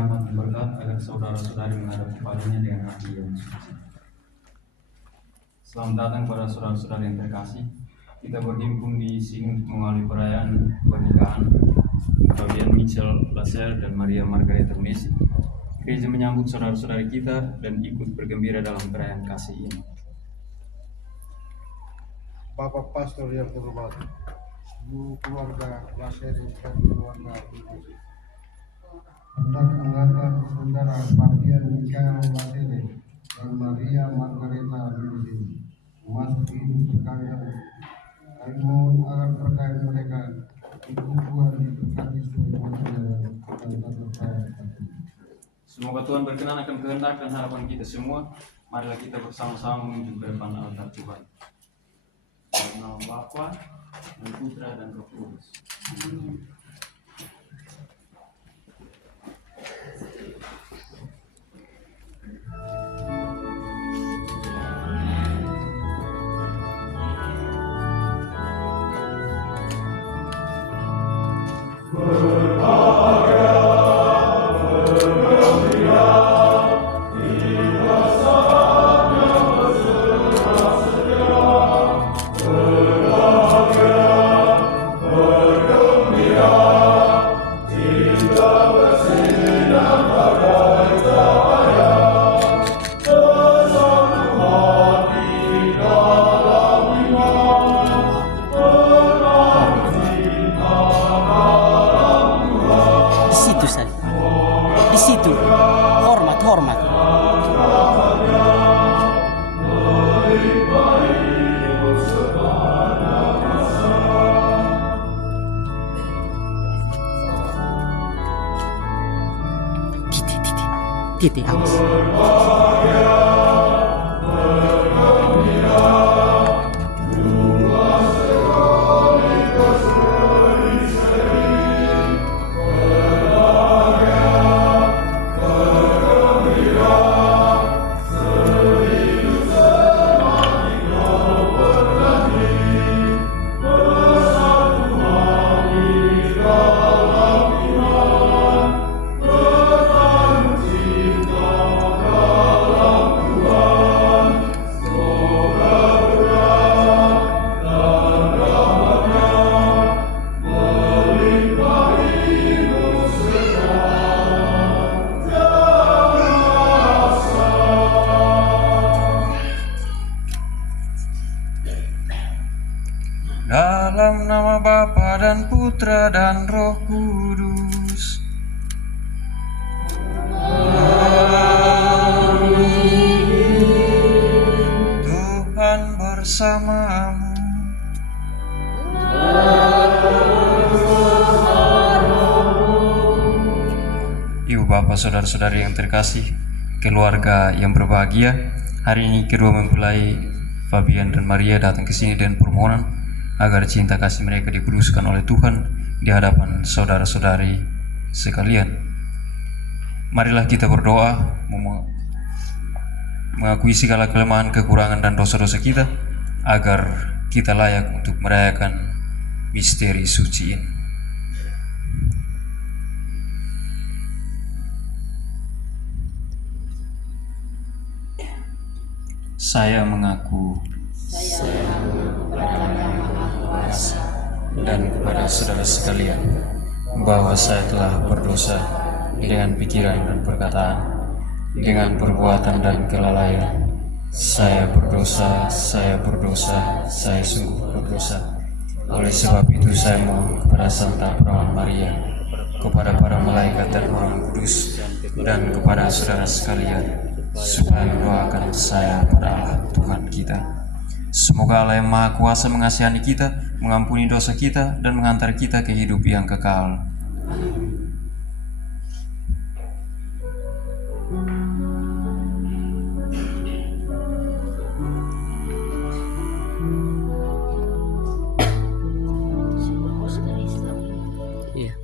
rahmat dan berkat agar saudara-saudari menghadap kepadanya dengan hati yang suci. Selamat datang pada saudara-saudari yang terkasih. Kita berhimpun di sini untuk mengalami perayaan pernikahan Fabian Michel Lasser dan Maria Margareta Messi. Gereja menyambut saudara-saudari kita dan ikut bergembira dalam perayaan kasih ini. Bapak Pastor yang terhormat, seluruh keluarga Lasser dan keluarga Messi, dan angkatan saudara Fabian Michel Lasser dan Maria Margareta Messi memasuki hidup berkarya. Kami mohon agar perkayaan mereka Tuhan diberkati semuanya dan terpercaya. Semoga Tuhan berkenan akan kehendak dan harapan kita semua. Marilah kita bersama-sama menuju ke depan altar Tuhan. Dalam nama Bapa dan Putra dan Roh Kudus. Di situ, hormat. Titik awas. Dalam nama Bapa dan Putra dan Roh Kudus. Tuhan bersamamu. Ibu bapak saudara-saudari yang terkasih, keluarga yang berbahagia, hari ini kedua mempelai Fabian dan Maria datang ke sini dengan permohonan agar cinta kasih mereka dikuduskan oleh Tuhan di hadapan saudara-saudari sekalian. Marilah kita berdoa mengakui segala kelemahan, kekurangan dan dosa-dosa kita agar kita layak untuk merayakan misteri suci ini. Saya mengaku dan kepada saudara sekalian bahwa saya telah berdosa dengan pikiran dan perkataan, dengan perbuatan dan kelalaian. Saya berdosa, saya sungguh berdosa. Oleh sebab itu saya mohon kepada Santa Perawan Maria, kepada para malaikat dan orang kudus, dan kepada saudara sekalian, supaya mendoakan saya pada Allah Tuhan kita. Semoga Allah yang Maha Kuasa mengasihani kita, mengampuni dosa kita, dan mengantar kita ke hidup yang kekal. Iya.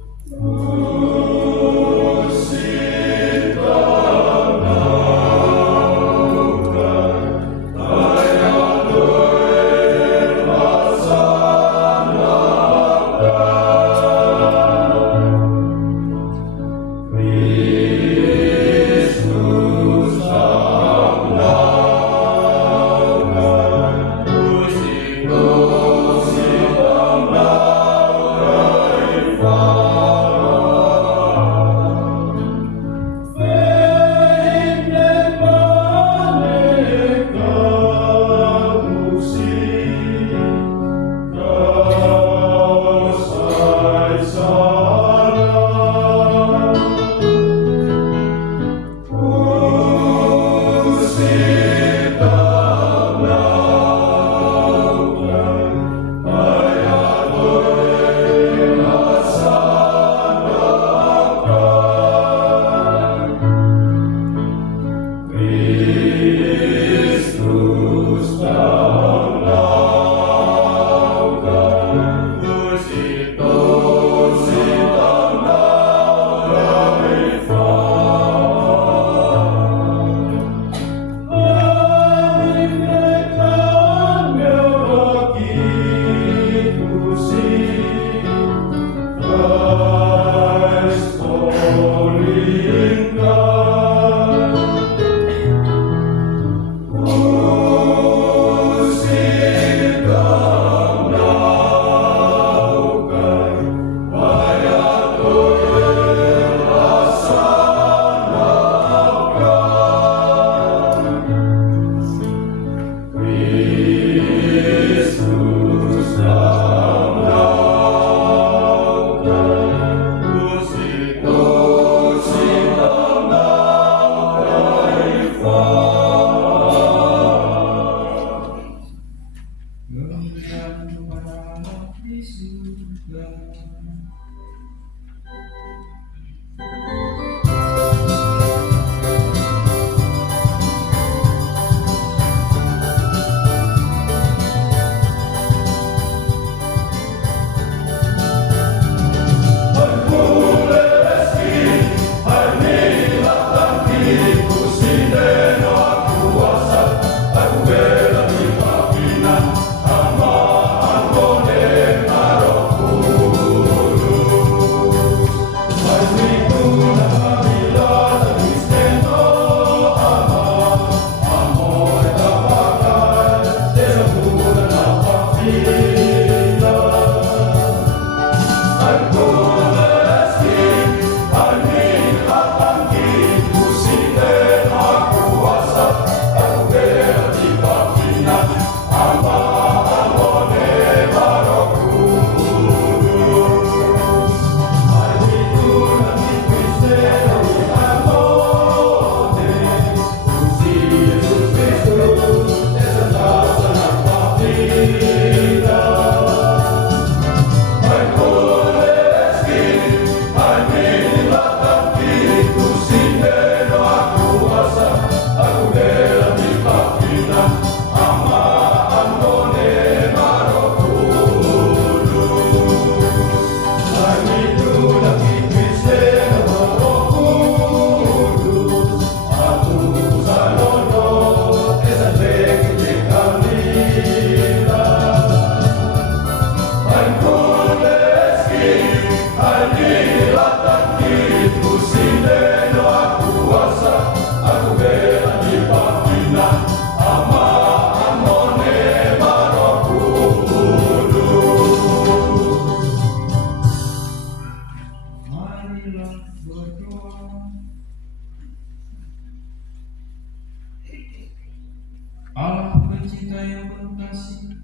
Allah pencipta yang penuh kasih,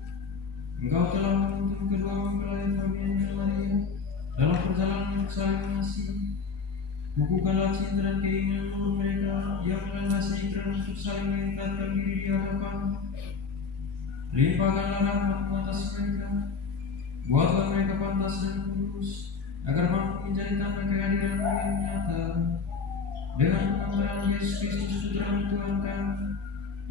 Engkau telah menuntun kedua mempelai Fabian dan Maria dalam perjalanan saling mengasihi. Bukukanlah cinta dan keinginan seluruh mereka yang melandasi ikrar untuk saling mengikatkan diri di hadapan. Limpahkanlah rahmat-Mu atas mereka, buatlah mereka pantas dan kudus, agar mampu menjadi tanda kehadiran-Mu yang nyata. Dengan pengambaran Yesus Kristus Putra Tuhan kami,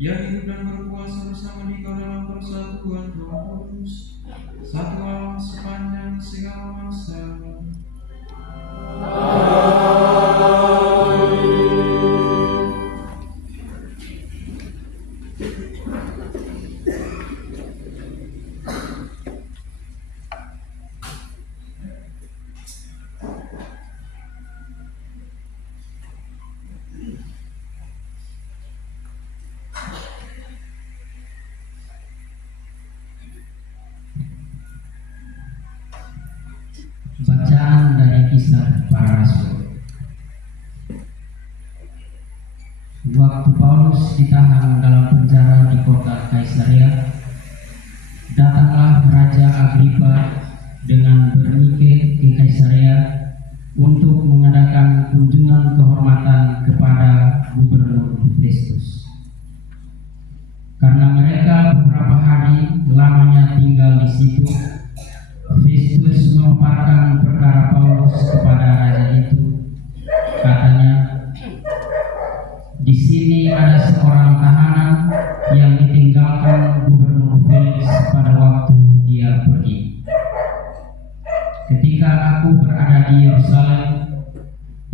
yang hidup dan berkuasa bersama Dikau dalam persatuan Roh Kudus, satu Allah sepanjang segala masa. Bacaan dari Kisah Para Rasul. Waktu Paulus ditahan dalam penjara di kota Kaisarea, datanglah Raja Agripa dengan Bernike ke Kaisarea untuk mengadakan kunjungan kehormatan kepada Gubernur Festus. Karena mereka beberapa hari lamanya tinggal di situ, Festus memaparkan perkara Paulus kepada raja itu. Katanya, di sini ada seorang tahanan yang ditinggalkan Gubernur Felix pada waktu dia pergi. Ketika aku berada di Yerusalem,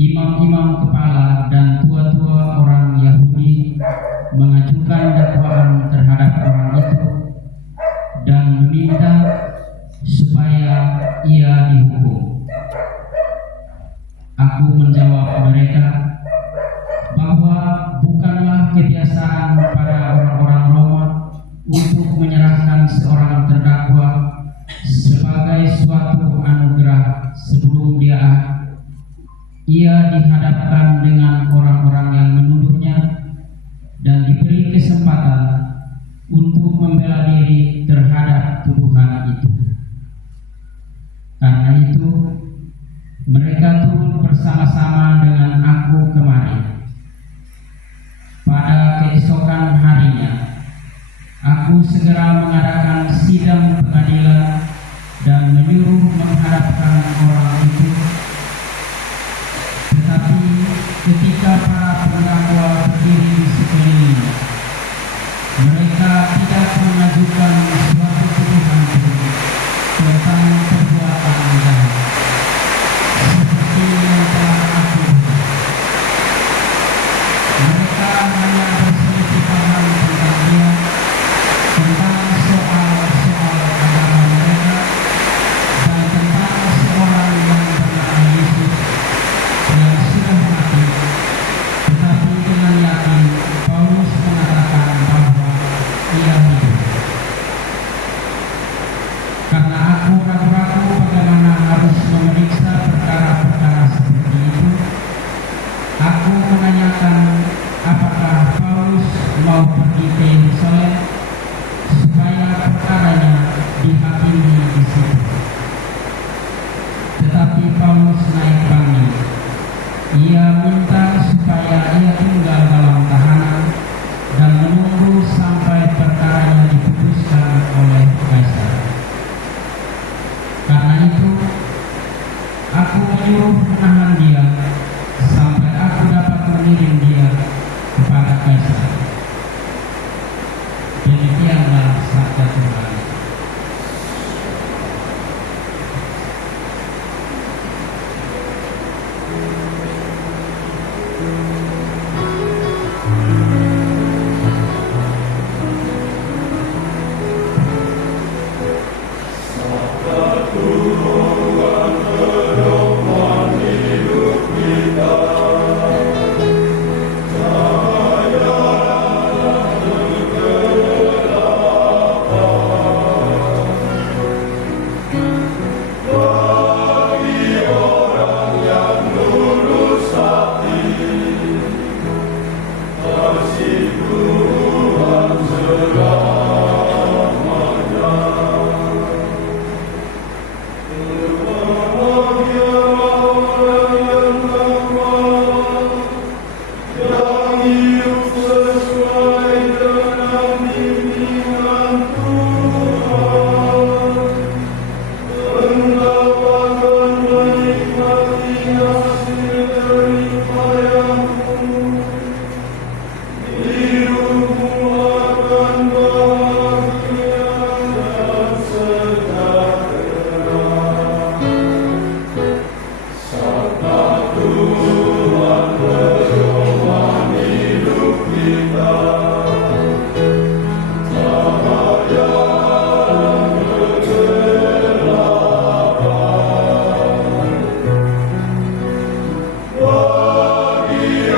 imam-imam kepala dan tua-tua orang Yahudi mengajukan dakwaan terhadap orang itu dan meminta supaya ia dihukum. Aku menjawab mereka bahwa bukanlah kebiasaan pada orang-orang Roma untuk menyerahkan seorang terdakwa sebagai suatu anugerah sebelum ia dihadapkan dengan orang-orang yang menuduhnya dan diberi kesempatan untuk membela diri terhadap tuduhan itu. Karena itu, mereka turut bersama-sama dengan aku kemari. Pada keesokan harinya, aku segera mengadakan sidang pengadilan dan menyuruh menghadapkan orang itu. Tetapi ketika para pendakwa berdiri di sekeliling, mereka tidak mengajukan suatu tuduhan pun tentang perbuatan jahat seperti yang telah aku buat. Mereka hanya berselisih paham tentang dia, tentang soal-soal agama mereka, dan tentang seorang yang bernama Yesus yang sudah mati. Tetapi dengan yakin Paulus mengatakan bahwa ia hidup. Karena aku ragu-ragu bagaimana harus memeriksa perkara-perkara seperti itu, aku menanyakan apakah Paulus mau pergi ke Yerusalem supaya perkaranya dihakimi di situ. Tetapi Paulus naik bangkit. Ia minta supaya ia tinggal dalam tahanan dan menunggu sampai perkaranya diputuskan oleh Kaisar. Karena itu, aku menyuruh menahan dia sampai aku dapat mengirim dia kepada Kaisar. Demikianlah sabda Tuhan. Bagi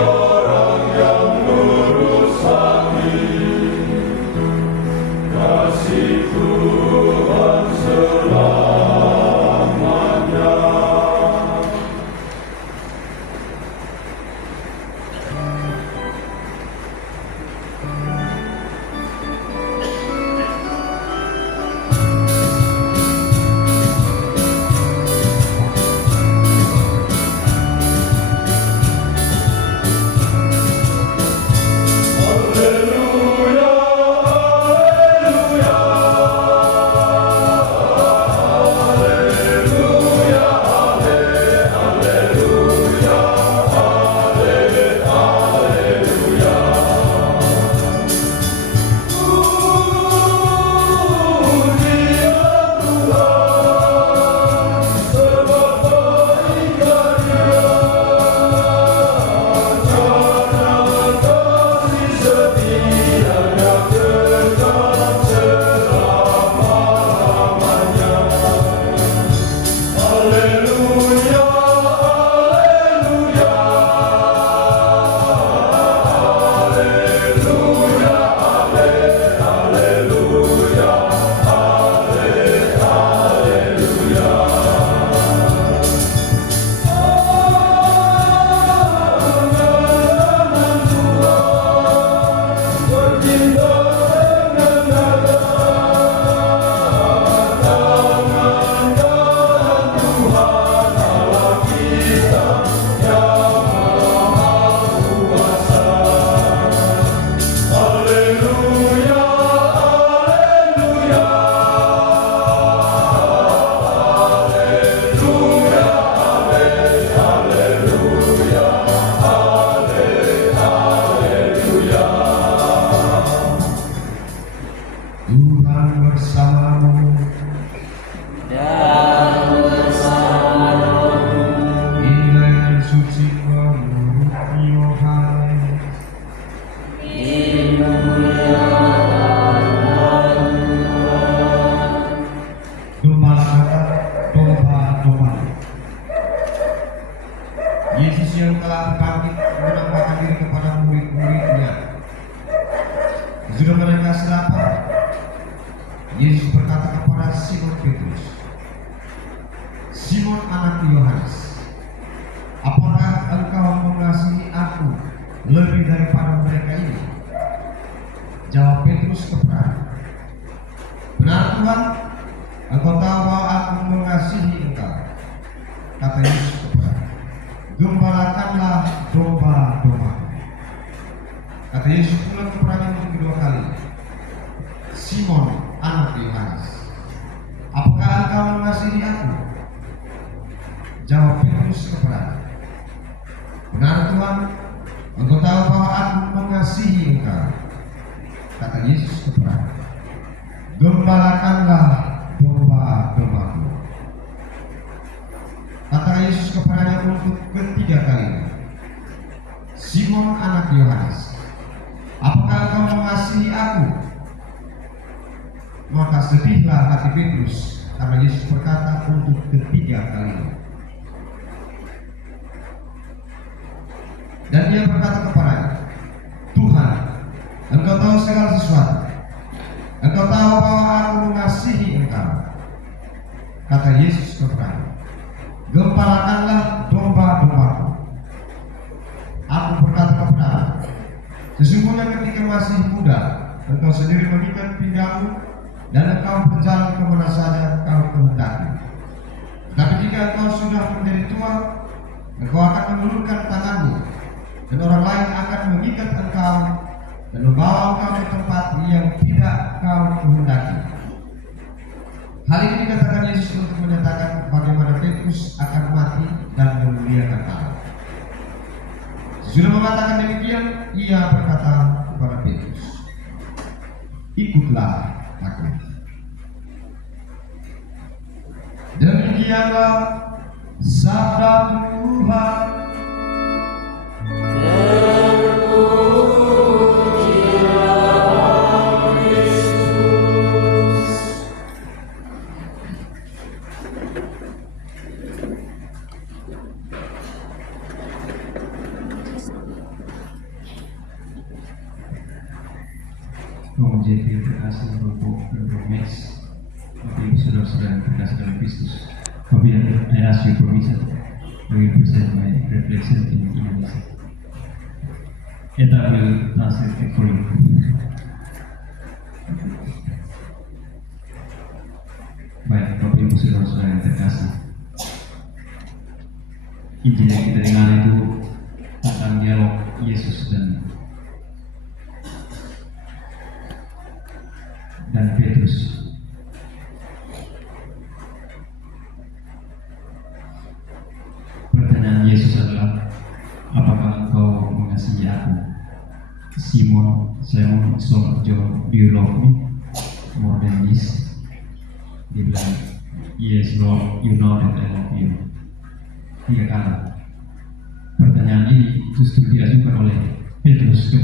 bangkit menampakkan diri kepada murid-muridnya. Sudah mereka lapar, Yesus berkata kepada Simon Petrus, "Simon anak Yohanes, apakah engkau mengasihi aku lebih daripada mereka ini?" Jawab Petrus kepada, "Benar Tuhan, engkau tahu bahwa aku mengasihi engkau." Kata Yesus kepada, "Gembalakanlah domba-dombaku." Kata Yesus pula kepadanya untuk kedua kali, "Simon anak Yohanes, apakah engkau mengasihi aku?" Jawab Petrus kepada, "Benar Tuhan, engkau tahu bahwa aku mengasihi engkau." Kata Yesus kepada, "Gembalakanlah domba-dombaku." Kata Yesus kepadanya untuk ketiga kalinya, "Simon anak Yohanes, apakah engkau mengasihi aku?" Maka sedihlah hati Petrus karena Yesus berkata untuk ketiga kalinya. Dan dia berkata kepadanya, "Tuhan, engkau tahu segala sesuatu. Engkau tahu bahwa aku mengasihi engkau." Kata Yesus kepadanya, "Gembalakanlah domba-dombaku." Aku berkata kepadamu, sesungguhnya ketika masih muda, engkau sendiri mengikat pinggangmu dan engkau berjalan kemana saja kau kehendaki. Tapi jika engkau sudah menjadi tua, engkau akan mengulurkan tanganmu, dan orang lain akan mengikat engkau dan membawa engkau ke tempat yang tidak kau kehendaki. Hal ini dikatakan Yesus untuk menyatakan bagaimana Petrus akan mati dan memuliakan Allah. Sesudah mengatakan demikian, ia berkata kepada Petrus, "Ikutlah aku." Demikianlah sabda Tuhan. Menjadi terkasih Robo Mes, Bapak Ibu Saudara-saudara yang terkasih dalam Kristus. Kemudian I ask you permission, I will present my reflection in English. And I will translate it for you. Baik, Bapak Ibu Saudara-saudara yang terkasih, Injil yang kita dengar itu tentang dialog Yesus dan Petrus. Pertanyaan Yesus adalah, apakah engkau mengasihi aku? Simon, son of John, do you love me more than this? Dia bilang, yes Lord, you know that I love you. 3 kali. Pertanyaan ini justru diajukan oleh Yesus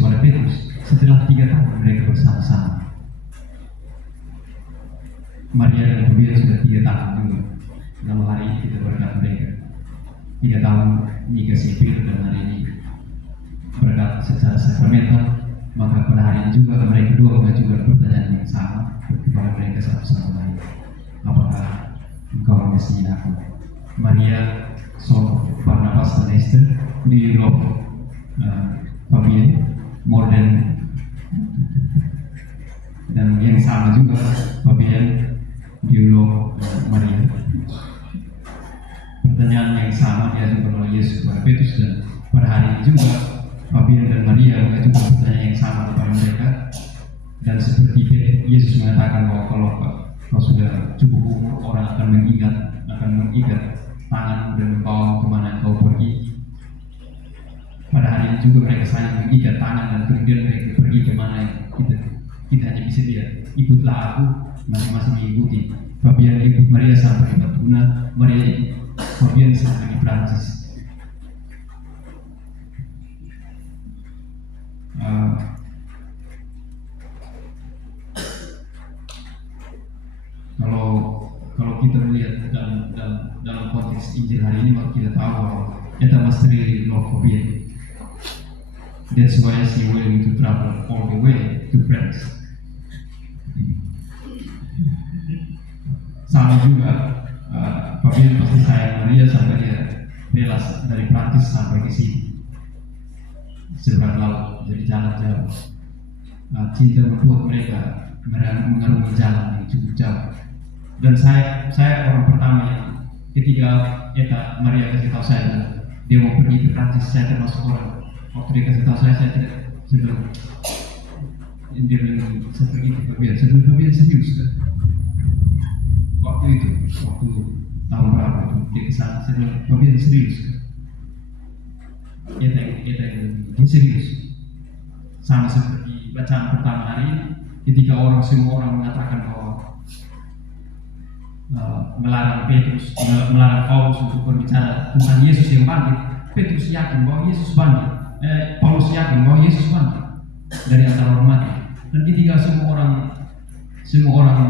kepada Petrus setelah 3 tahun mereka bersama-sama. Maria dan Tobias sudah 3 tahun juga. Dalam hari ini kita berkat mereka 3 tahun nikah sipil, dan hari ini berkat secara sakramental. Maka pada hari ini juga mereka kedua mengajukan pertanyaan yang sama kepada mereka satu sama lain. Apakah engkau mengasihi aku? Maria, son of Barnabas dan Esther, do you love Fabian more than? Dan yang sama juga Fabian, do you love Maria? Pertanyaan yang sama diajukan oleh Yesus kepada Petrus, dan pada hari ini juga Fabian dan Maria mengajukan pertanyaan yang sama kepada mereka. Dan seperti Yesus mengatakan bahwa kalau sudah cukup umur, orang akan mengikat tangan dan membawa kemana kau pergi. Pada hari ini juga mereka saling mengikat tangan, dan kemudian mereka pergi kemana kita hanya bisa lihat. Ikutlah aku, masing-masing mengikuti. Fabian ikut Maria sampai di Batuna, Fabian sampai di Prancis. Kalau kita melihat dalam konteks Injil hari ini, maka kita tahu bahwa Eta must really love Fabian. That's why she willing to travel all the way to France. Sama juga Fabian pasti sayang Maria sampai dia rela dari praktis sampai ke sini. Seberang laut, jadi jalan jauh. Cinta membuat mereka mengarungi jalan yang cukup jauh. Dan saya orang pertama yang ketika Eta Maria kasih tahu saya dia mau pergi ke Prancis, saya termasuk orang. Waktu dia kasih tahu saya tidak sebelum dia bilang saya pergi ke Fabian, sebelum Fabian serius kan. Waktu tahun berapa itu dia kesana, saya bilang Fabian serius kan. Dia serius. Sama seperti bacaan pertama hari ini, ketika semua orang mengatakan bahwa melarang Paulus untuk berbicara tentang Yesus yang bangkit, Petrus yakin bahwa Yesus bangkit. Paulus yakin bahwa Yesus bangkit dari antara orang mati. Dan ketika semua orang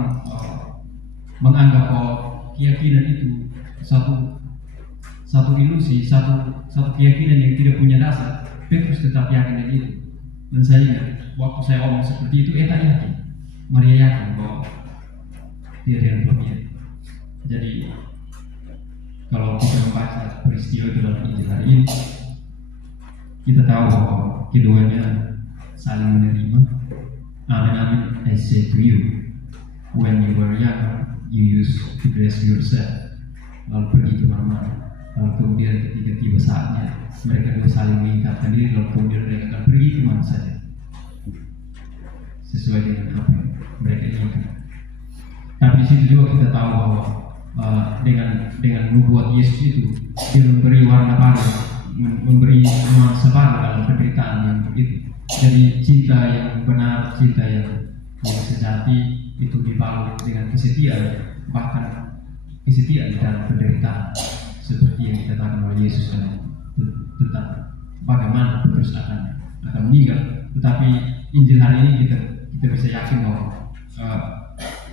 menganggap bahwa keyakinan itu satu ilusi, satu keyakinan yang tidak punya dasar, Petrus tetap yakin dengan itu. Dan saya ingat waktu saya ngomong seperti itu, Eta yakin, Maria yakin bahwa dia yang Fabian. Jadi kalau kita membaca peristiwa dalam Injil hari ini, kita tahu bahwa keduanya saling menerima. Amin amin, I say to you, when you were young, you used to dress yourself, lalu pergi kemana-mana. Lalu kemudian ketika tiba saatnya, mereka dua saling mengikatkan diri, lalu kemudian mereka akan pergi kemana saja sesuai dengan apa yang mereka inginkan. Tapi di situ juga kita tahu bahwa dengan membuat Yesus itu, dia memberi warna baru, memberi nuansa baru dalam penderitaan yang begitu. Jadi cinta yang benar, cinta yang sejati itu dibalut dengan kesetiaan, bahkan kesetiaan dalam penderitaan, seperti yang dikatakan oleh Yesus tentang bagaimana Petrus akan meninggal. Tetapi Injil hari ini kita bisa yakin bahwa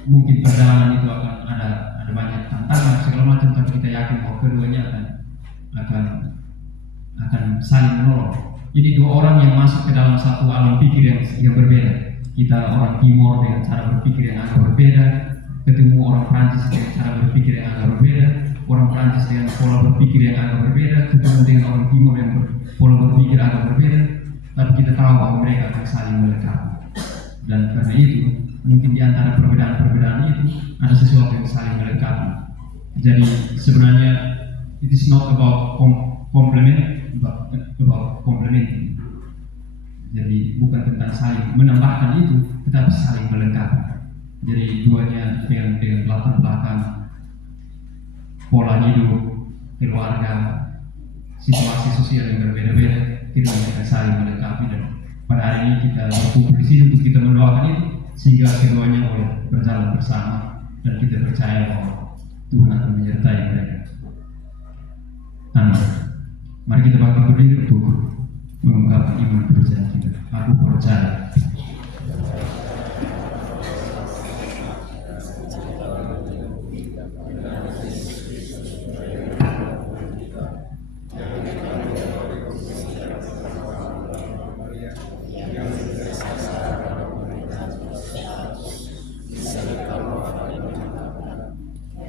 mungkin perjalanan itu akan ada banyak tantangan segala macam, tapi kita yakin bahwa keduanya akan saling menolong. Ini dua orang yang masuk ke dalam satu alam pikir yang berbeda. Kita orang Timur dengan cara berpikir yang agak berbeda, ketemu orang Prancis dengan cara berpikir yang agak berbeda, orang Prancis dengan pola berpikir yang agak berbeda, ketemu dengan orang Timur yang pola berpikir agak berbeda, tapi kita tahu bahwa mereka akan saling melengkapi. Dan karena itu, mungkin di antara perbedaan-perbedaan itu ada sesuatu yang saling melengkapi. Jadi sebenarnya it is not about complement, but about complementing. Jadi bukan tentang saling menambahkan itu, tetapi saling melengkapi. Jadi duanya dengan latar belakang, pola hidup, keluarga, situasi sosial yang berbeda-beda, keduanya akan saling melengkapi. Dan pada hari ini kita berkumpul di sini untuk kita mendoakan itu, sehingga keduanya boleh berjalan bersama, dan kita percaya bahwa Tuhan akan menyertai mereka. Amin. Mari kita bangkit berdiri untuk mengungkapkan iman kepercayaan kita. Aku percaya.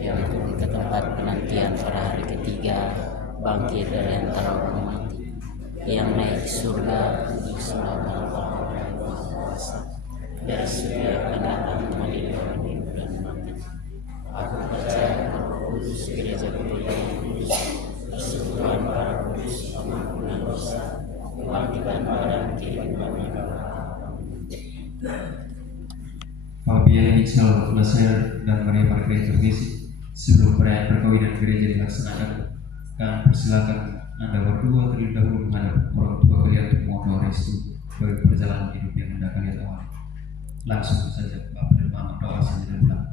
Yaitu ke tempat penantian pada hari ketiga bangkit dari antara orang mati, yang naik surga bersama Allah yang Maha Kuasa, dari surga akan datang mengadili orang hidup dan mati. Aku percaya bahwa kudus gereja katolik kudus, persekutuan para kudus, pengampunan dosa, kebangkitan badan, kehidupan yang kekal. Fabian Mitchell Laser dan Maria Margareta Turgisi, sebelum perayaan perkawinan gereja dilaksanakan, kami persilakan Anda berdua terlebih dahulu menghadap orang tua kalian untuk mohon doa restu bagi perjalanan hidup yang hendak kalian awali. Langsung saja Bapak dan Mama doa saja dan pulang.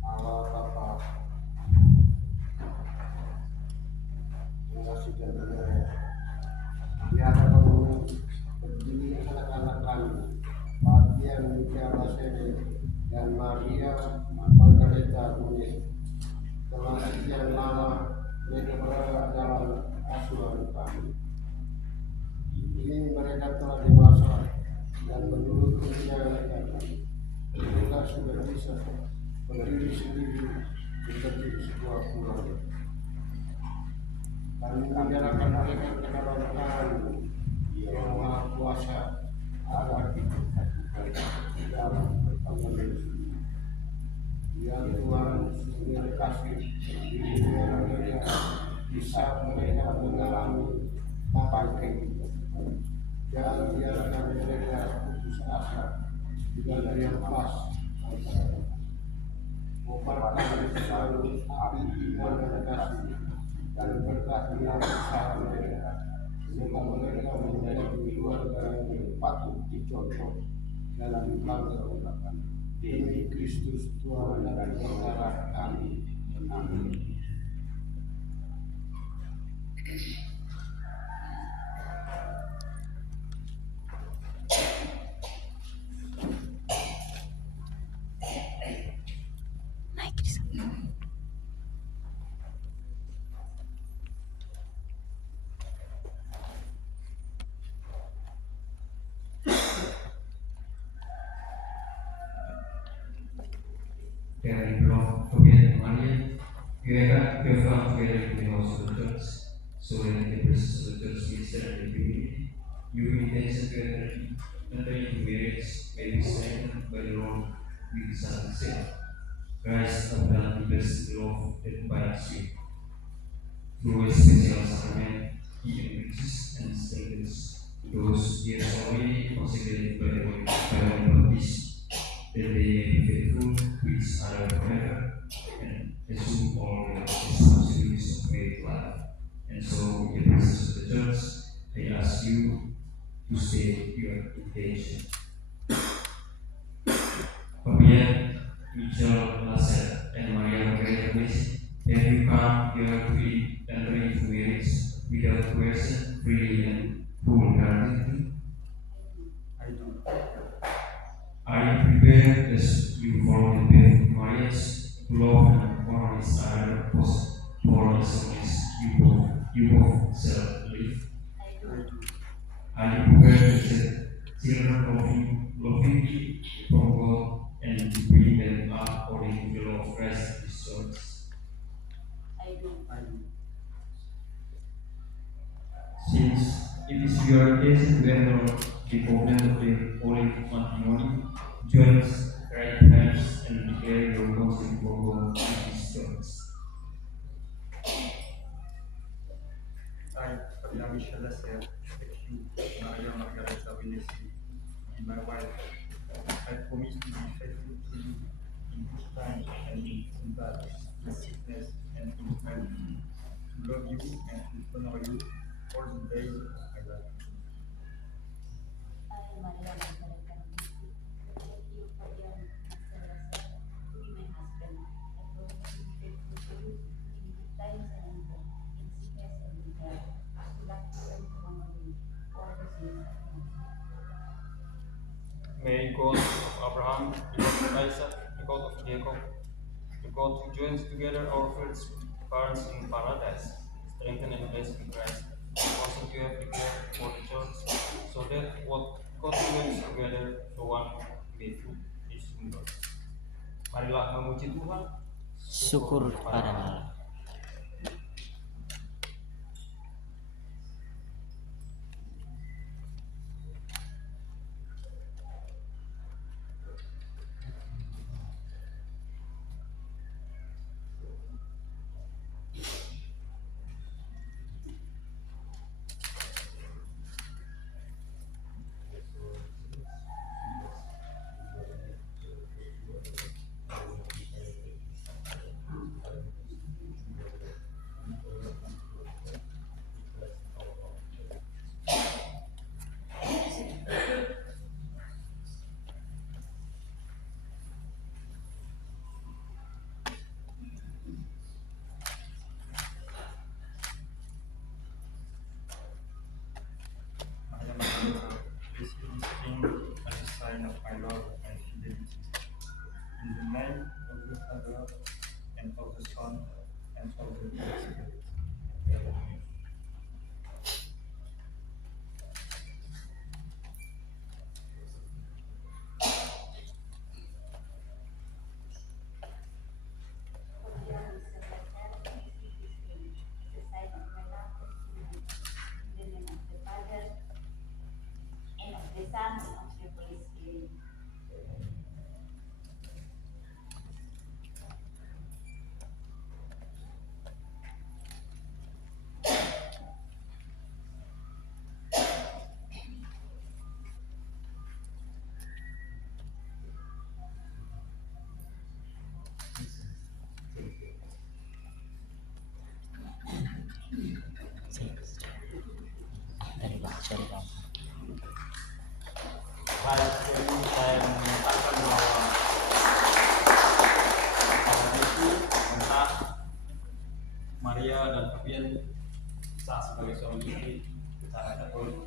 Allah Bapa, mengasihi dan menyayang. Di hadapan berdiri anak-anak kami, bagian yang Maria Margareta Nunes telah sekian lama berada dalam asuhan kami. Kini mereka telah dewasa dan menurut keinginan kami, mereka sudah bisa berdiri sendiri menjadi sebuah keluarga. Kami menyerahkan mereka ke dalam tangan-Mu yang Maha Kuasa agar kita dalam pertemuan ini. Ya Tuhan, dengan kasih di mereka bisa mereka mengalami apa kehidupan. Jangan biarkan mereka putus asa dengan yang pas antara mempertahankan selalu api iman dan kasih dan berkat yang besar mereka. Semoga mereka menjadi keluarga yang patut dicontoh dalam bangsa umat. Demi Kristus Tuhan dan Saudara kami. Amin. Dearly beloved Virgin Maria, you have come together in the house of the church, so that in the presence of the church minister and the community, your intention to enter into marriage may be strengthened by the Lord with His Son Himself. Christ abundantly blesses the love that binds you. Through a special sacrament, He enriches and strengthens those He has already consecrated by the Holy Baptist, that they may be faithful to each other forever and assume all the responsibilities of married life. And so, in the presence of the church, I ask you to state your intention. Fabian, Michel, Lasser, and Maria Margareta Nunes, have you come here to enter into marriage without coercion, freely and wholeheartedly? I do. Are you prepared as you follow the path of marriage to love and honor each other for as long as you both shall live? I do. Are you prepared to set children lovingly from God and to bring them up according to the law of Christ and His church? I do. Since it is your intention to enter the covenant of the holy matrimony, join right hands and declare your consent for God and His church. I, Fabian Michel Lasser, take you, Maria Margareta Nunes, be my wife. I promise to be faithful to you in good times and in bad, in sickness and in health, to love you and to honor you all the days of my life. I, Maria Margareta Nunes, take you, Fabian Michel Lasser, to be my husband. I promise to be faithful to you in good times and in bad, in sickness and in health, to love you and to honor you all the days of my life. May God of Abraham, the God of Isaac, the God of Jacob, the God who joins together our first parents in paradise, strengthen and bless in Christ, also you have declared for the church, so that what God joins together, no one may put asunder. Marilah memuji Tuhan. Syukur kepada Allah. name of the Father, and of the Son, and of the Holy Spirit. Dari baca Bang. Baik, jadi saya menyatakan bahwa Yesus tentang Maria dan Fabian sah sebagai suami istri secara Katolik.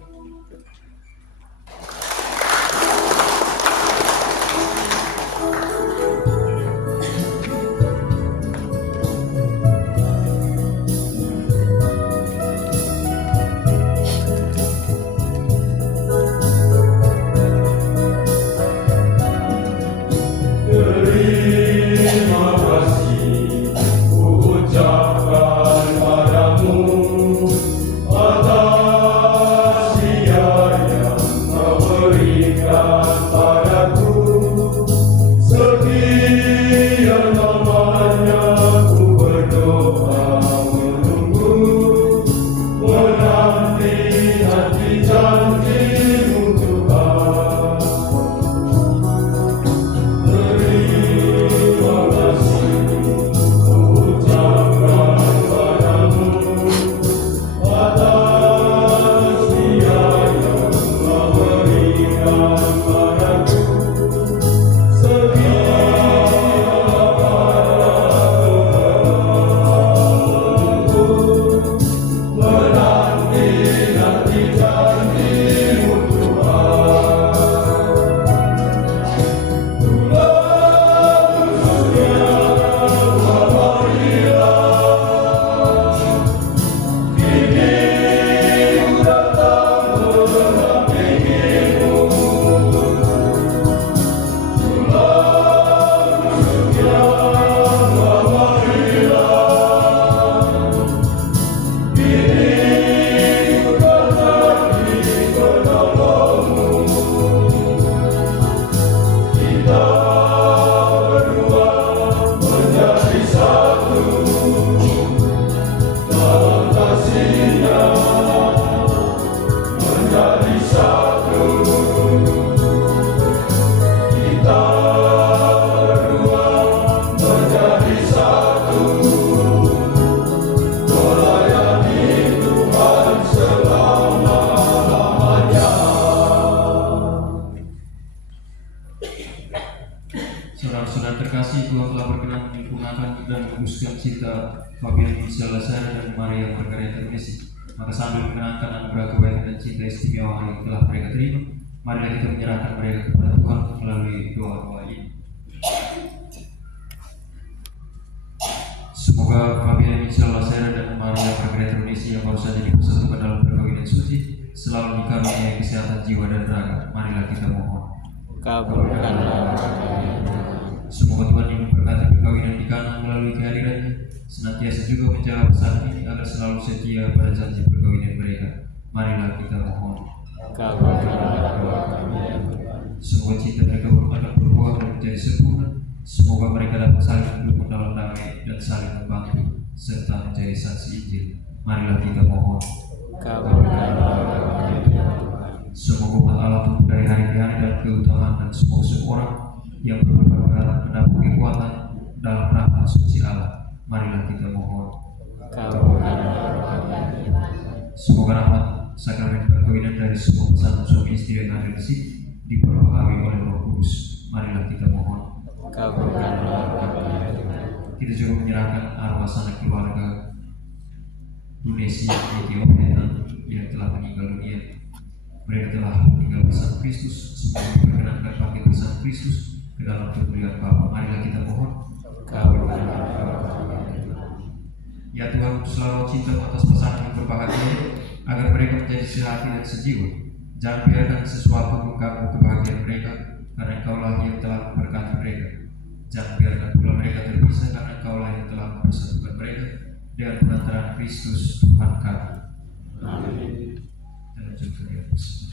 Terima kasih ucapkan padamu atas siar yang kau berikan padaku. Sekian lamanya ku berdoa menunggu, menanti janji-Mu Tuhan. Terima kasih ucapkan padamu atas siar yang kau berikan padaku. Menanti janji-Mu Tuhan. Saudara-saudara terkasih, Tuhan telah berkenan menyempurnakan dan menguduskan cinta Fabian Michel Lazare dan Maria Margareta Messi. Maka sambil mengenangkan anugerah kebaikan dan cinta istimewa yang telah mereka terima, marilah kita menyerahkan mereka kepada Tuhan melalui doa-doa ini. Semoga Fabian Michel Lazare dan Maria Margareta Messi yang baru saja dipersatukan dalam perkawinan suci selalu dikaruniai kesehatan jiwa dan raga. Marilah kita mohon. Kabulkanlah. Semoga Tuhan yang memberkati perkawinan di Kana melalui kehadirannya senantiasa juga menjaga pesan ini agar selalu setia pada janji perkawinan mereka. Marilah kita mohon. Kabulkanlah. Semoga cinta mereka berumat berbuah dan menjadi sempurna. Semoga mereka dapat saling mendukung dalam damai dan saling membantu serta menjadi saksi Injil. Marilah kita mohon. Kabulkanlah. Semoga umat Allah tumbuh dari hari ke hari dan keutamaan, dan semoga semua orang yang berperan mendapat kekuatan dalam rahmat suci Allah. Marilah kita mohon. Semoga rahmat sakramen perkawinan dari semua pasangan suami istri yang ada di sini diberkahi oleh Roh Kudus. Marilah kita mohon. Kita juga menyerahkan arwah sanak keluarga Tunisia Ethiopia yang telah meninggal dunia. Mereka telah meninggal bersama Kristus. Semoga diperkenankan bangkit bersama Kristus ke dalam kemuliaan Bapa. Marilah kita Ya Tuhan, utuslah roh cinta atas pasangan yang berbahagia, agar mereka menjadi sehati dan sejiwa. Jangan biarkan sesuatu mengganggu kebahagiaan mereka, karena Engkaulah yang telah memberkati mereka. Jangan biarkan pula mereka terpisah, karena Engkaulah yang telah mempersatukan mereka dengan perantaraan Kristus Tuhan kami. Amin. Dalam jumpa dia bersama.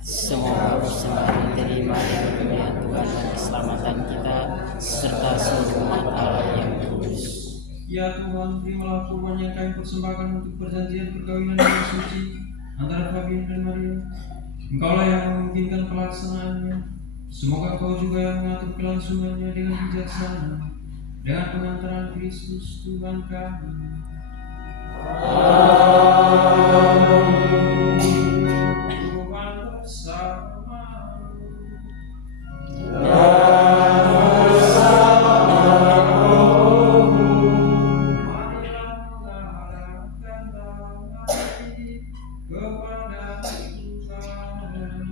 Semoga persembahan diterima dengan kemuliaan Tuhan dan keselamatan kita serta seluruh umat Allah yang kudus. Ya Tuhan, terimalah kurban yang kami persembahkan untuk perjanjian perkawinan yang suci antara Fabian dan Maria. Engkaulah yang memungkinkan pelaksanaannya. Semoga Kau juga yang mengatur kelangsungannya dengan bijaksana, dengan pengantaran Kristus Tuhan kami. Tuhan bersamamu. Marilah mengarahkan hati kepada Tuhan.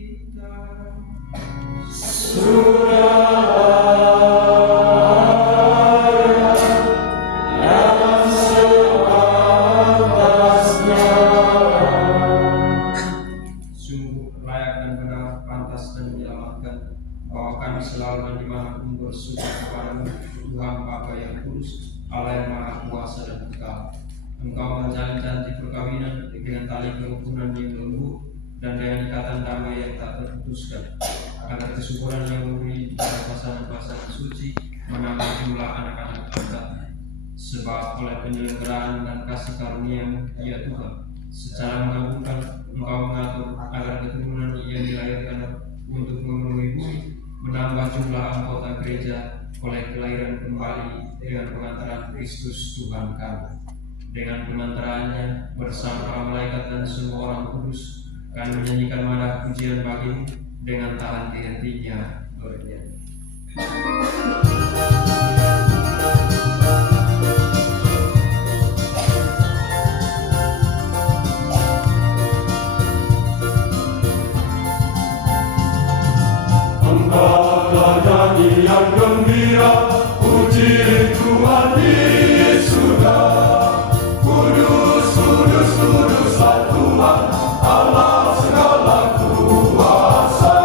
kita. Sungguh layak dan benar, pantas dan menyelamatkan bahwa kami selalu dan dimanapun bersyukur kepadamu, Tuhan Bapa yang kudus, Allah yang Maha Kuasa dan Kekal. Engkau menjalin janji perkawinan dengan tali kerukunan yang lembut dan dengan ikatan damai yang tak terputuskan, agar kesyukuran yang memberi pada pasangan-pasangan suci menambah jumlah anak-anak Anda. Sebab oleh penyelenggaraan dan kasih karunia-Mu, ya Tuhan, secara mengabulkan Engkau mengatur agar keturunan yang dilahirkan untuk memenuhi bumi menambah jumlah anggota gereja oleh kelahiran kembali dengan pengantaran Kristus Tuhan kami. Dengan pengantarannya bersama para malaikat dan semua orang kudus, kami menyanyikan madah pujian bagimu dengan tak henti-hentinya. Gloria. Angkatlah nyanyi yang gembira, puji Tuhan di surga. Kudus, kudus, kuduslah Tuhan, Allah segala kuasa.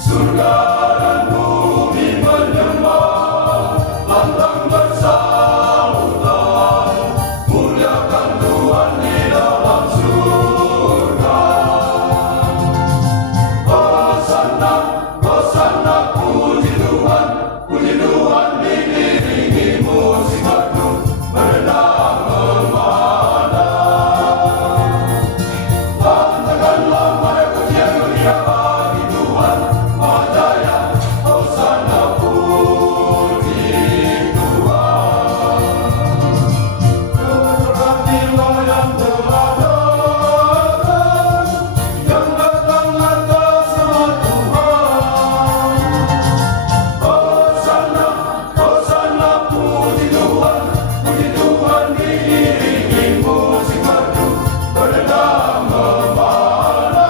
Surga dan bumi menyembah, lantang bersahutan, muliakan Tuhan di dalam surga. Hosana, Hosana, puji Tuhan diiringi musik merdu berenang memandang. Lantangkanlah mari pujian gembira bagi Tuhan, Maha Jaya. Hosana, puji Tuhan. Terberkatilah yang telah datang, yang datang atas nama Tuhan. Hosana, Hosana, puji Tuhan diiringi musik merdu berenang memandang.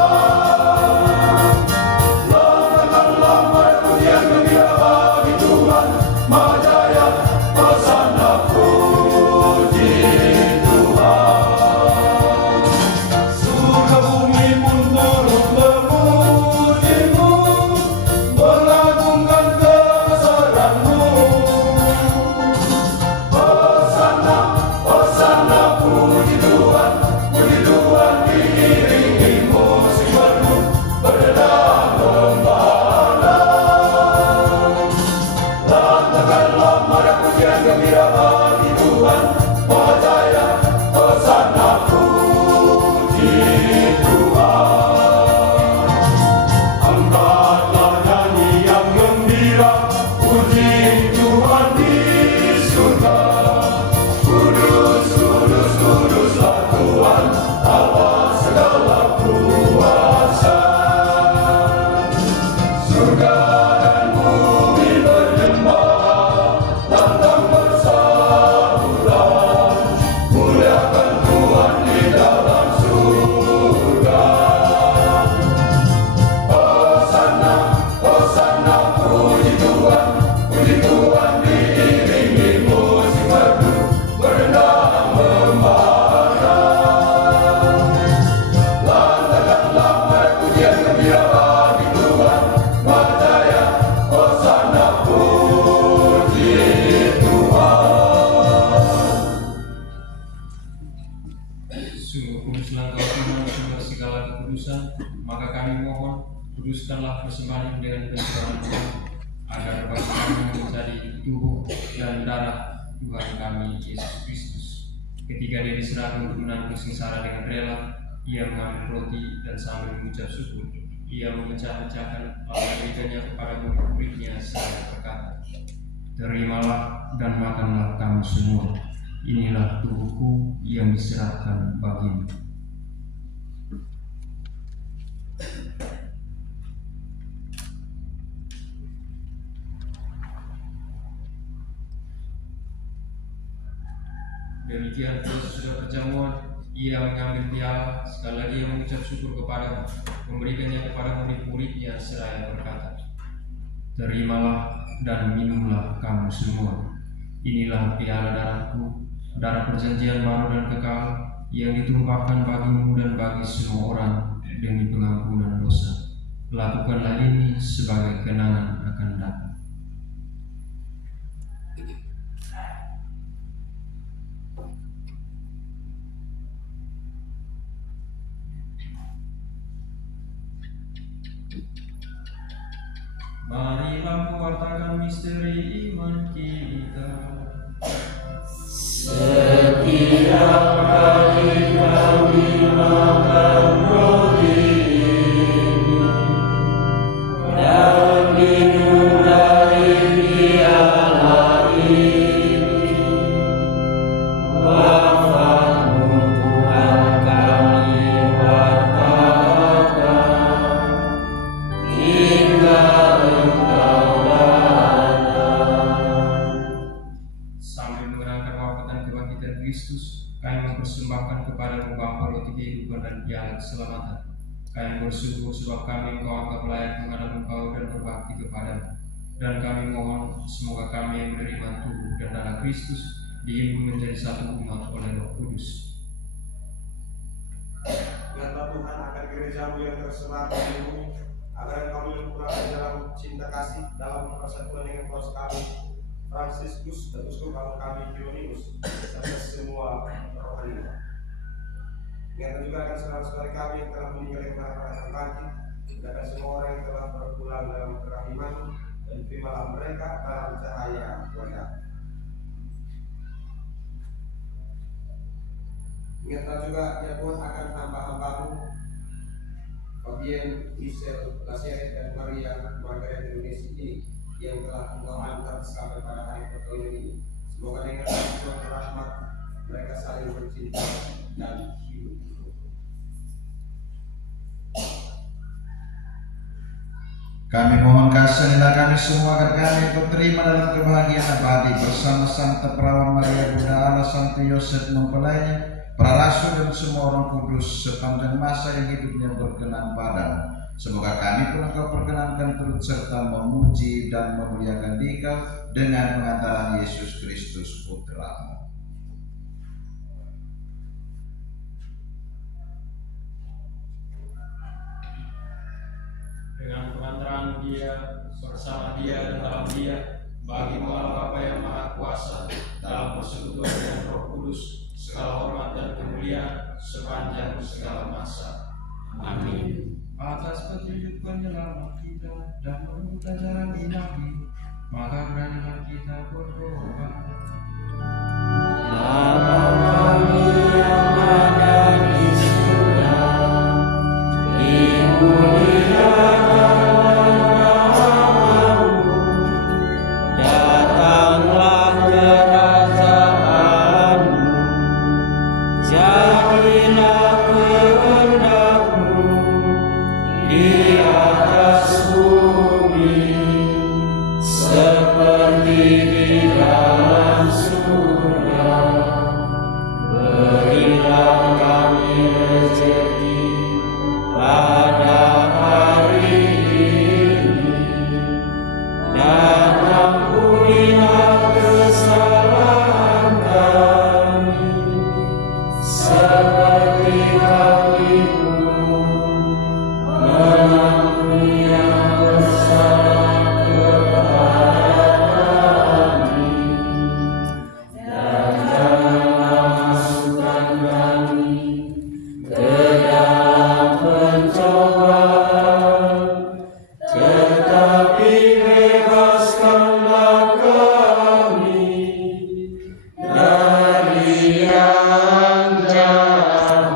Lantangkanlah mari pujian gembira bagi Tuhan, Maha Jaya. Hosana, puji Tuhan. Surga bumi pun turut memuji-Mu, mengagungkan kebesaran-Mu. Hosana, Hosana, puji Tuhan diiringi musik merdu berenang memandang. Lantangkanlah mari pujian gembira bagi Tuhan, Maha Jaya. Hosana, puji Tuhan. Angkatlah nyanyi yang gembira, puji Tuhan di surga. Kudus, kudus, kuduslah Tuhan, Allah segala kuasa. Surga dan bumi menyembah, lantang bersahutan, muliakan Tuhan di dalam surga. Hosana, Hosana, puji Tuhan diiringi musik merdu berenang memandang. Lantangkanlah mari pujian gembira bagi Tuhan, Maha Jaya. Hosana, puji Tuhan. Sungguh kuduslah Engkau Tuhan, sumber segala kekudusan, maka kami mohon, kuduskanlah persembahan dengan penyembahan Tuhan, agar bagi kami menjadi tubuh dan darah Tuhan kami Yesus Kristus. Ketika Dia diserahkan untuk menanggung sengsara dengan rela, Ia mengambil roti dan sambil mengucap syukur, Ia memecah-mecahkan lalu memberikannya kepada murid-muridnya seraya berkata, "Terimalah dan makanlah kamu semua. Inilah tubuhku yang diserahkan bagimu." Demikian pula sesudah perjamuan, Ia mengambil piala, sekali lagi ia mengucap syukur kepadamu, memberikannya kepada murid-muridnya seraya berkata, "Terimalah dan minumlah kamu semua. Inilah piala darahku, darah perjanjian baru dan kekal, yang ditumpahkan bagimu dan bagi semua orang demi pengampunan dosa. Lakukanlah ini sebagai kenangan akan datang." Marilah kuwartakan misteri iman kita. Setiap kali kami makan roti ini dan minum dari piala ini, wafat-Mu Tuhan kami wartakan hingga Engkau datang. Sambil mengenangkan wafat dan kebangkitan Kristus, kami mempersembahkan kepadamu Bapa roti kehidupan dan piala keselamatan. Kami bersyukur sebab kami Engkau anggap layak menghadap Engkau dan berbakti kepadamu. Dan kami mohon semoga kami yang menerima tubuh dan darah Kristus dihimpun menjadi satu umat oleh Roh Kudus. Biarlah Tuhan akan gerejamu yang tersebar darimu, agar kami menyempurnakan dalam cinta kasih, dalam persatuan dengan Paus kami, Fransiskus, dan uskup kami Hieronymus, serta semua rohani. Ingatlah juga akan saudara-saudara kami yang telah meninggal yang akan bangkit, dan akan semua orang yang telah berpulang dalam kerahiman, dan terimalah mereka dalam cahaya wajah. Ingatlah juga ya Tuhan akan hamba-Hambamu Fabien, Michel, Laseret, dan Maria Margaret Indonesia ini yang telah Engkau hantar sampai pada hari perkawinan ini. Semoga dengan Tuhan rahmat mereka saling mencinta dan hidup. Kami mohon kasihanilah kami semua agar kami ikut terima dalam kebahagiaan abadi bersama Santa Perawan Maria Bunda Allah, Santo Yosef mempelainya, para rasul dan semua orang kudus sepanjang masa yang hidupnya berkenan padamu. Semoga kami pun Engkau perkenankan turut serta memuji dan memuliakan Dikau dengan pengantaran Yesus Kristus Putra-Mu. Dengan pengantaran Dia, bersama Dia dan dalam Dia, bagi Allah Bapa yang Maha Kuasa, dalam persekutuan dengan Roh Kudus, segala hormat dan kemuliaan sepanjang segala masa. Amin. Atas petunjuk penyelamat kita dan menurut ajaran ilahi, maka beranilah kita berdoa. Bapa kami yang ada di surga, dimuliakanlah namamu, datanglah kerajaanmu, jadilah kehendak-Mu di atas bumi seperti di dalam surga. Berilah kami rezeki pada hari ini, dan ampunilah kesalahan kami seperti kami pun mengampuni yang bersalah kepada kami. Dan janganlah masukkan kami ke dalam pencobaan, tetapi bebaskanlah kami dari yang jahat.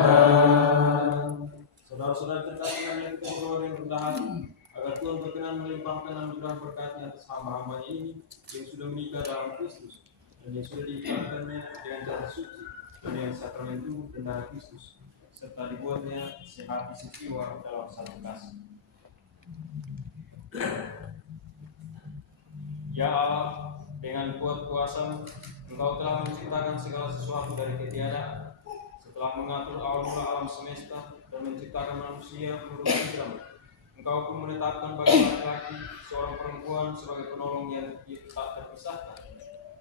Saudara-saudara terkasih kami yang kita berdoa dengan rendah hati, agar Tuhan berkenan melimpahkan anugerah berkat-Nya atas hamba-hambanya ini yang sudah menikah dalam Kristus dan yang sudah diikatkannya dengan cara suci dan dengan sakramen tubuh dan darah Kristus, serta dibuatnya sehati sejiwa dalam satu kasih. Ya Allah, dengan kuat kuasa Engkau telah menciptakan segala sesuatu dari ketiadaan. telah mengatur awal mula alam semesta dan menciptakan manusia menurut pikiran. Engkau pun menetapkan bagi laki-laki seorang perempuan sebagai penolong yang tak terpisahkan.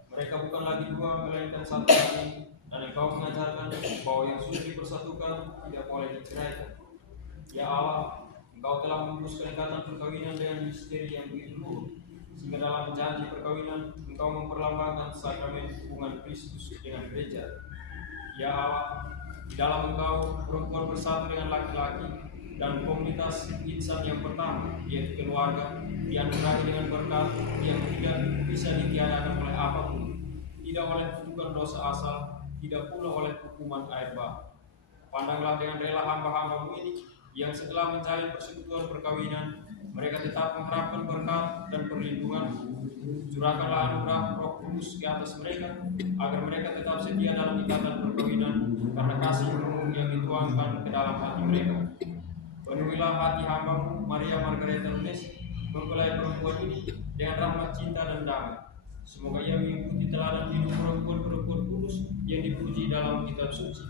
Mereka bukan lagi dua, melainkan satu lagi, dan engkau mengajarkan bahwa yang sudah dipersatukan tidak boleh diceraikan. Ya Allah, engkau telah memutuskan ikatan perkawinan dengan misteri yang begitu luhur, sehingga dalam janji perkawinan engkau memperlambangkan sakramen hubungan Kristus dengan gereja. Ya Allah, di dalam engkau perempuan bersatu dengan laki-laki dan komunitas insan yang pertama, yaitu keluarga, dianugerahi dengan berkat yang tidak bisa ditiadakan oleh apapun, tidak oleh kutukan dosa asal, tidak pula oleh hukuman air bah. Pandanglah dengan rela hamba-hambamu ini yang setelah menjalin persekutuan perkawinan, mereka tetap mengharapkan berkat dan perlindungan. Curahkanlah anugerah Roh Kudus ke atas mereka, agar mereka tetap setia dalam ikatan perkawinan karena kasih penuh yang dituangkan ke dalam hati mereka. Penuhilah hati hambamu Maria Margareta Lunes, mempelai perempuan ini, dengan rahmat cinta dan damai. Semoga ia mengikuti teladan hidup perempuan-perempuan kudus yang dipuji dalam kitab suci.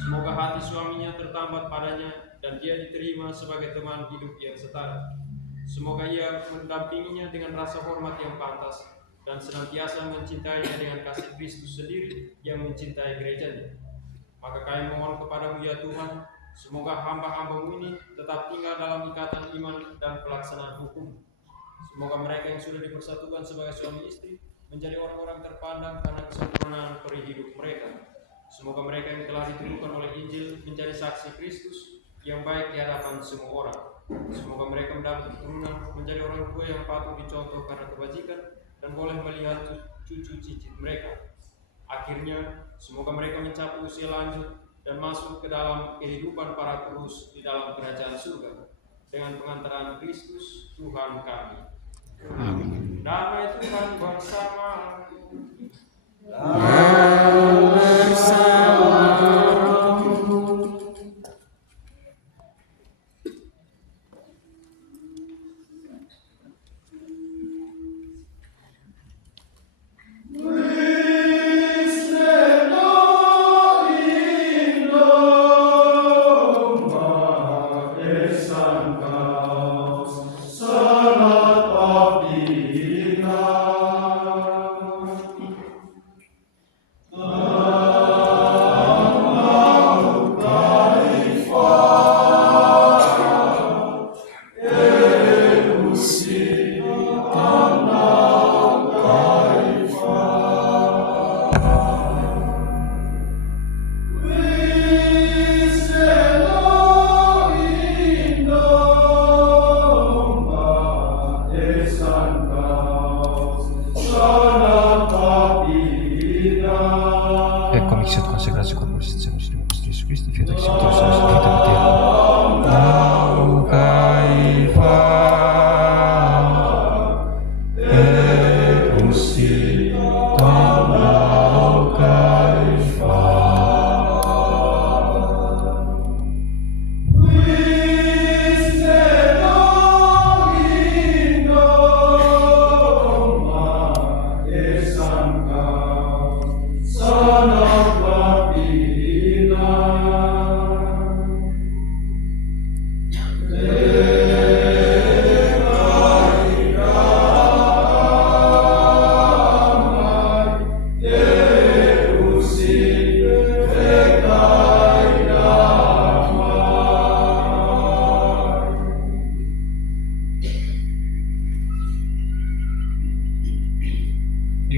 Semoga hati suaminya tertambat padanya dan dia diterima sebagai teman hidup yang setara. Semoga ia mendampinginya dengan rasa hormat yang pantas dan senantiasa mencintainya dengan kasih Kristus sendiri yang mencintai gerejanya. Maka kami mohon kepadamu ya Tuhan, semoga hamba-hambamu ini tetap tinggal dalam ikatan iman dan pelaksanaan hukum. Semoga mereka yang sudah dipersatukan sebagai suami istri menjadi orang-orang terpandang karena kesempurnaan peri hidup mereka. Semoga mereka yang telah dituduhkan oleh Injil menjadi saksi Kristus yang baik di hadapan semua orang. Semoga mereka mendapat keturunan menjadi orang tua yang patut dicontoh karena kebajikan dan boleh melihat cucu cicit mereka. Akhirnya, semoga mereka mencapai usia lanjut dan masuk ke dalam kehidupan para kudus di dalam kerajaan surga dengan pengantaran Kristus Tuhan kami. Amin. Damai Tuhan bersama.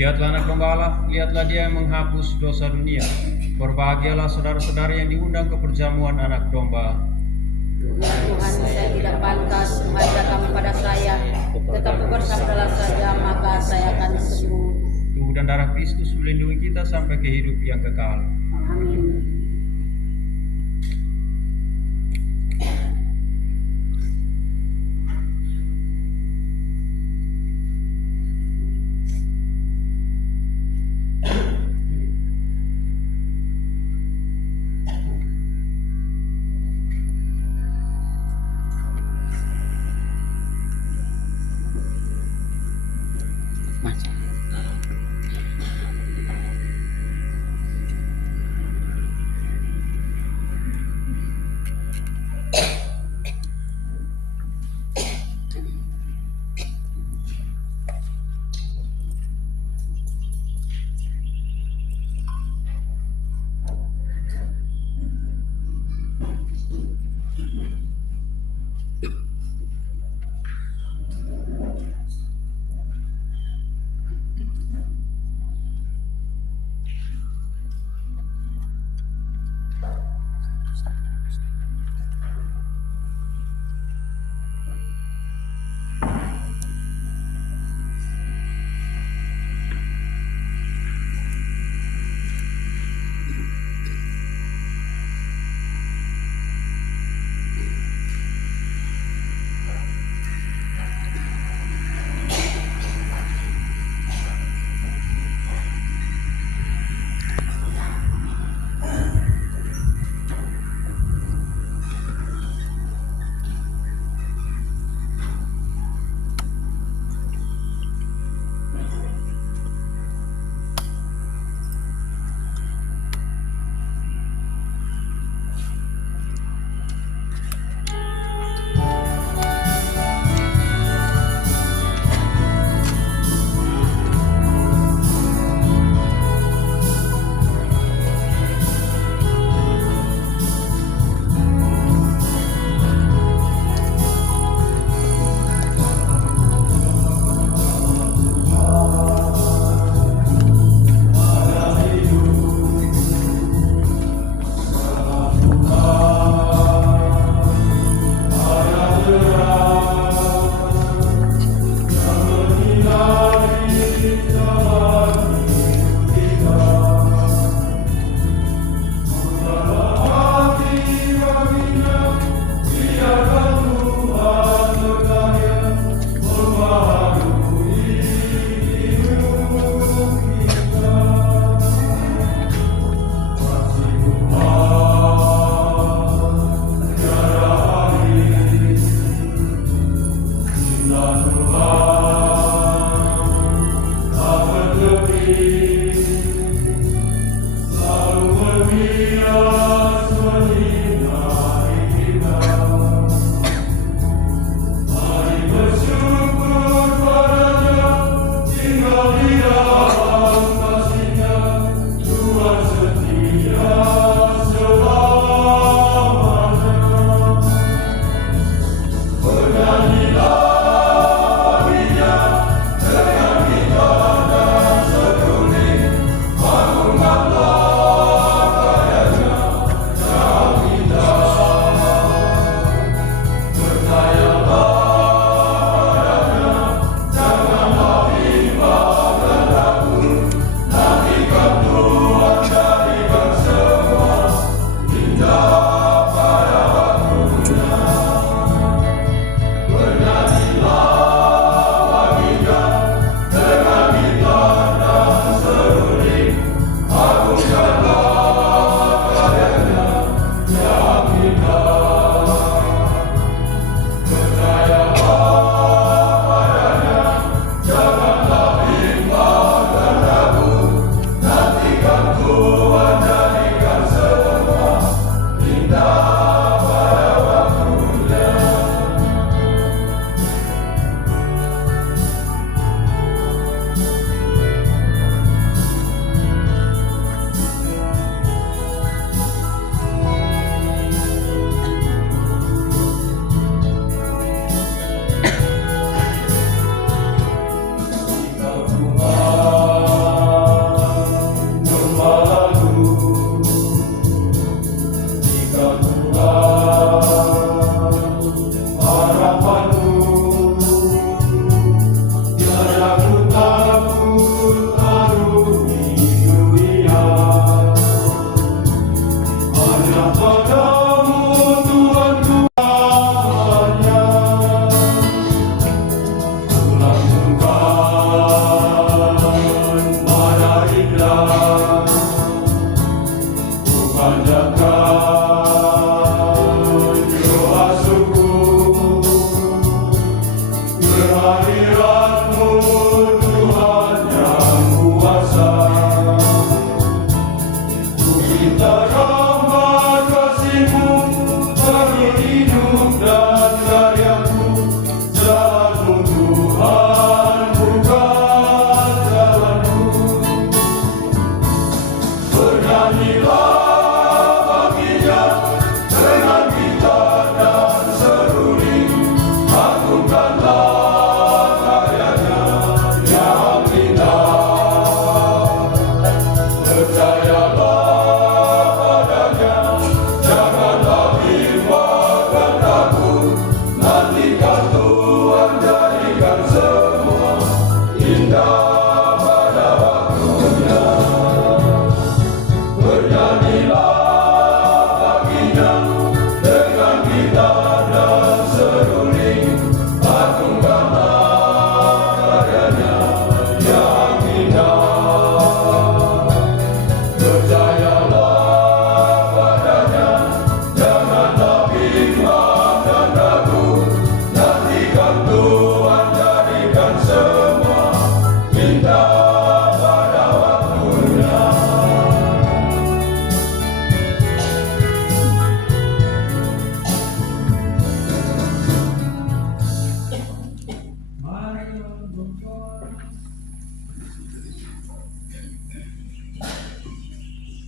Lihatlah anak domba Allah, lihatlah dia yang menghapus dosa dunia. Berbahagialah saudara-saudara yang diundang ke perjamuan anak domba. Tuhan, saya tidak pantas menghadirkan kepada saya, tetapi bersabdalah saja maka saya akan sembuh. Tubuh dan darah Kristus melindungi kita sampai ke hidup yang kekal. Amin.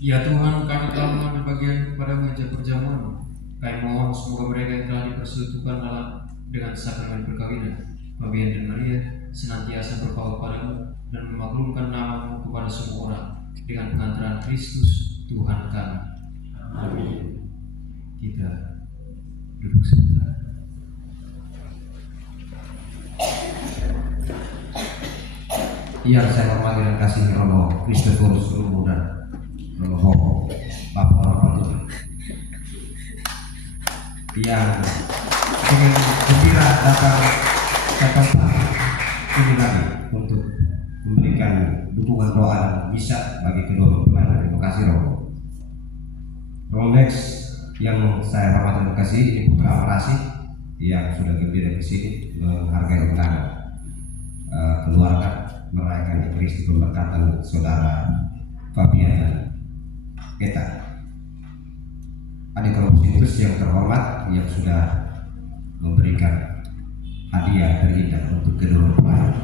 Ya Tuhan, kami telah mengambil bagian kepada meja perjamuan. Kami mohon semoga mereka yang telah dipersekutukan Allah dengan sakramen perkawinan, Fabian dan Maria, senantiasa berpaut padamu dan memaklumkan namamu kepada semua orang dengan pengantaran Kristus Tuhan kami. Amin. Kita duduk sebentar. Yang saya hormati dan kasih Romo Kristoforus Lumu dan Romo Bapak Orang Tua yang dengan gembira datang ke tempat ini lagi untuk memberikan dukungan doa dan misa bagi kedua mempelai. Terima kasih Romo. Romo Max yang saya hormati dan kasih, ini putra Amarasi yang sudah gembira ke sini menghargai undangan keluarga merayakan Ekaristi pemberkatan saudara Fabian dan Eta. Adik Romus yang terhormat yang sudah memberikan hadiah terindah untuk kedua mempelai.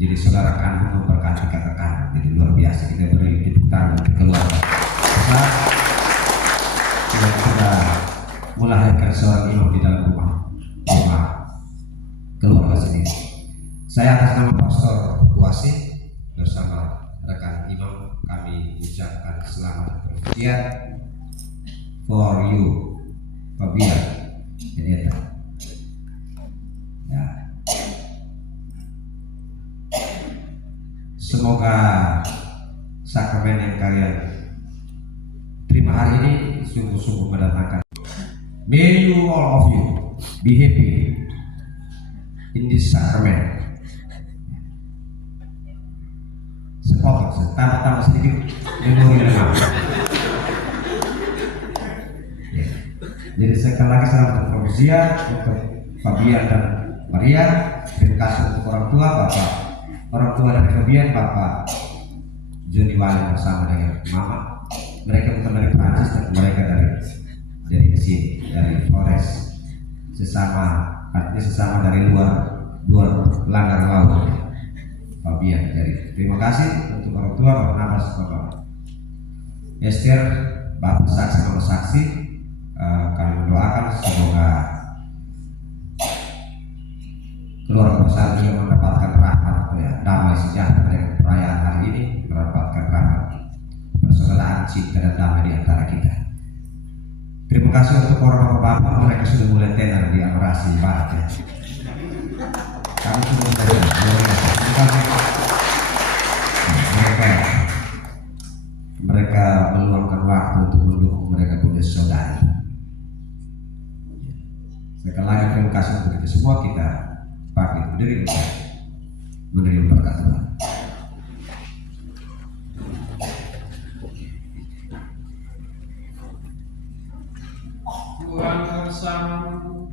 Jadi saudara kandung memberkati kakak kandung, jadi luar biasa. Kita beri tepuk tangan untuk keluarga besar yang sudah melahirkan seorang imam di dalam rumah keluarga sendiri. Saya atas nama Pastor Buasi bersama rekan imam kami ucapkan selamat perpelatihan for you Fabian dan Eta. Ya. Semoga sakramen yang kalian terima hari ini sungguh-sungguh mendatangkan. May you all of you be happy in this sacrament. Sepotong, tambah sedikit memori lengan. Ya. Jadi sekali lagi selamat berprofesia untuk Fabian dan Maria. Terima kasih untuk orang tua dari Fabian, Bapak Joni Wali bersama dengan Mama. Mereka bukan dari Prancis, tapi mereka dari sini, dari Flores. Artinya sesama dari luar langgar laut. Fabian dari. Terima kasih untuk orang tua, Bapak Nabas, Bapak Esther, Bapak saksi, Mama saksi. Kami mendoakan semoga keluarga besar ini mendapatkan rahmat, damai sejahtera dengan perayaan hari ini, mendapatkan rahmat, persaudaraan, cinta dan damai di antara kita. Terima kasih untuk orang bapak, mereka sudah mulai tenar di Amarasi Barat ya. Kami sudah mulai mereka meluangkan waktu untuk mendukung mereka punya saudari. Sekali lagi terima kasih untuk kita semua. Kita bangkit berdiri untuk menerima berkat Tuhan. Tuhan bersamamu.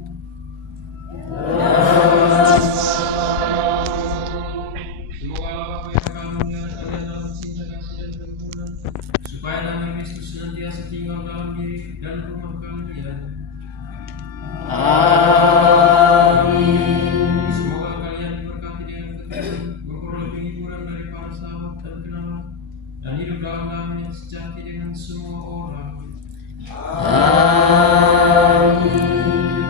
Semoga Allah Bapa yang akan mengenal kalian dalam cinta kasih dan kerukunan, supaya damai Kristus senantiasa tinggal dalam diri dan rumah kalian. Amin. Semoga kalian diberkati dengan keturunan, memperoleh penghiburan dari para sahabat dan kenalan, dan hidup dalam damai yang sejati dengan semua orang.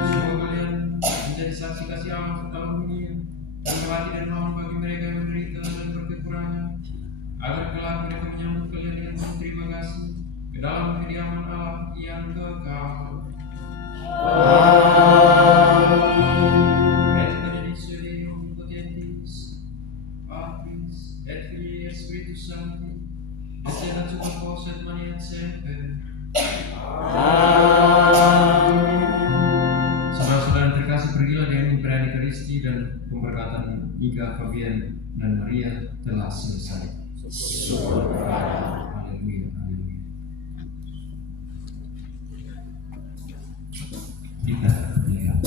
Semoga kalian menjadi saksi kasih Allah dalam dunia dan melatih dan maaf bagi mereka yang menderita dan berkekurangan, agar kelak mereka menyambut kalian dengan terima kasih ke dalam kediaman Allah yang kekal. Et benedictio Dei omnipotentis, Patris et Filii et Spiritus Sancti, descendat super vos et manet semper. Saudara-saudara yang terkasih, pergilah dengan mempelai Ekaristi dan pemberkatan nikah Fabian dan Maria telah selesai. Haleluya, haleluya. Kita lihat.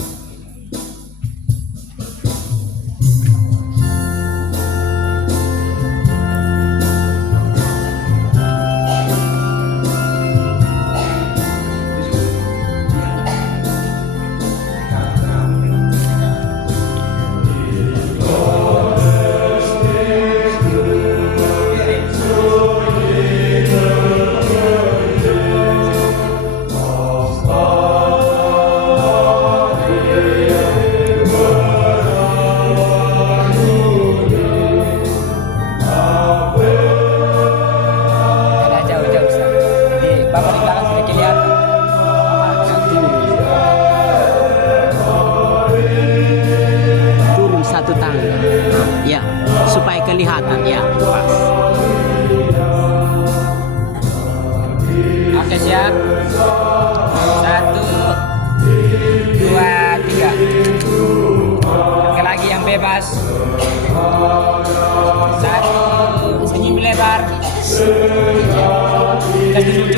kelihatan ya. Pas. Oke, siap. 1, 2, 3. Sekali lagi yang bebas. 1, senyum lebar. Kita duduk